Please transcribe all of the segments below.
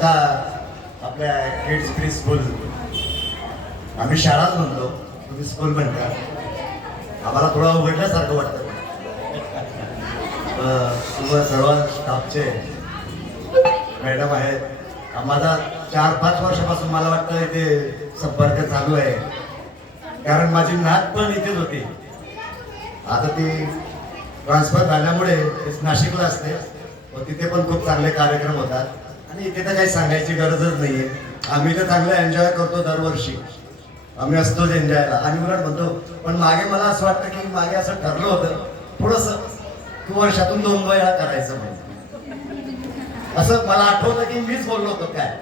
साधारणतः आपल्या kids pre school, आम्ही शाळाच म्हणतो, तुम्ही स्कूल म्हणता, आम्हाला थोडा उघडल्यासारखं वाटतं. सर्व स्टाफचे मॅडम आहेत, आम्हाला 4-5 वर्षापासून मला वाटतं इथे संपर्क चालू आहे. कारण माझी नात पण इथेच होती, आता ती ट्रान्सफर झाल्यामुळे नाशिकला असते व तिथे पण खूप चांगले कार्यक्रम होतात. आणि इथे तर काही सांगायची गरजच नाहीये, आम्ही तर चांगलं एन्जॉय करतो दरवर्षी, आम्ही असतोच एन्जॉयला. आणि उलट म्हणतो, पण मागे मला असं वाटतं की मागे असं ठरलं होतं थोडंसं की वर्षातून 2 वेळा करायचं म्हणून. असं मला आठवतं की मीच बोललो होतो काय,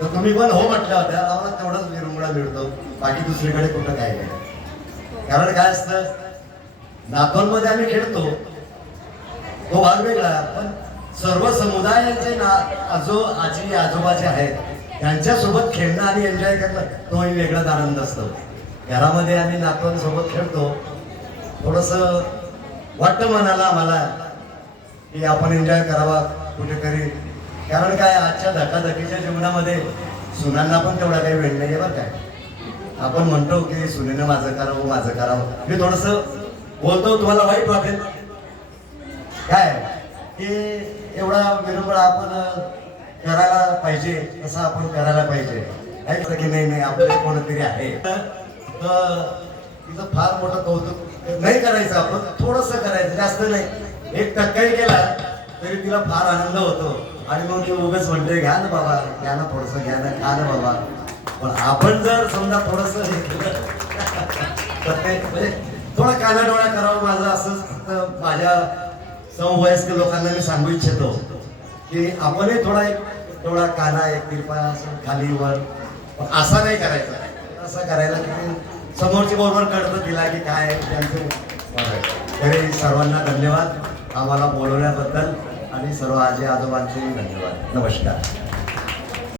तर तुम्ही पण हो म्हटल्या होत्या. आम्हाला तेवढंच विरंगुळा मिळतो, बाकी दुसरीकडे कुठं काय नाही. कारण काय असतं, नातोंमध्ये आम्ही खेळतो तो भाग वेगळा, पण सर्व समुदायाचे आजी आजोबा जे आहेत त्यांच्यासोबत खेळणं आणि एन्जॉय करणं तोही वेगळाच आनंद असतो. घरामध्ये आम्ही नातवांसोबत खेळतो, थोडंसं वाटतं मनाला आम्हाला की आपण एन्जॉय करावा कुठेतरी. कारण काय, आजच्या धकाधकीच्या जीवनामध्ये सुनांना पण तेवढा काही वेळ नाही आहे बरं काय. आपण म्हणतो की सुनेनं माझं करावं माझं करावं, मी थोडंसं बोलतो, तुम्हाला वाईट वाटेल काय की एवढा विरंगुळा आपण करायला पाहिजे, तसं आपण करायला पाहिजे ऐकलं की नाही. आपले कोणतरी आहे तर तिचं फार मोठं कौतुक नाही करायचं, आपण थोडंसं करायचं, जास्त नाही. 1% केला तरी तिला फार आनंद होतो. आणि मग ती उगाच म्हणते, घ्या ना बाबा, घ्या ना थोडंसं, घ्या ना, खा ना बाबा. पण आपण जर समजा थोडंसं हे केलं म्हणजे थोडा कानाडोळा करावा, माझं असंच फक्त माझ्या समवयस्क लोकांना मी सांगू इच्छितो की आपणही थोडा काना एक तिरपा असं खाली वर, पण असा नाही करायचा. असं करायला की समोरची बरोबर कळतं तिला की काय त्यांचं. तरी सर्वांना धन्यवाद आम्हाला बोलवण्याबद्दल, आणि सर्व आजी आजोबांचेही धन्यवाद. नमस्कार.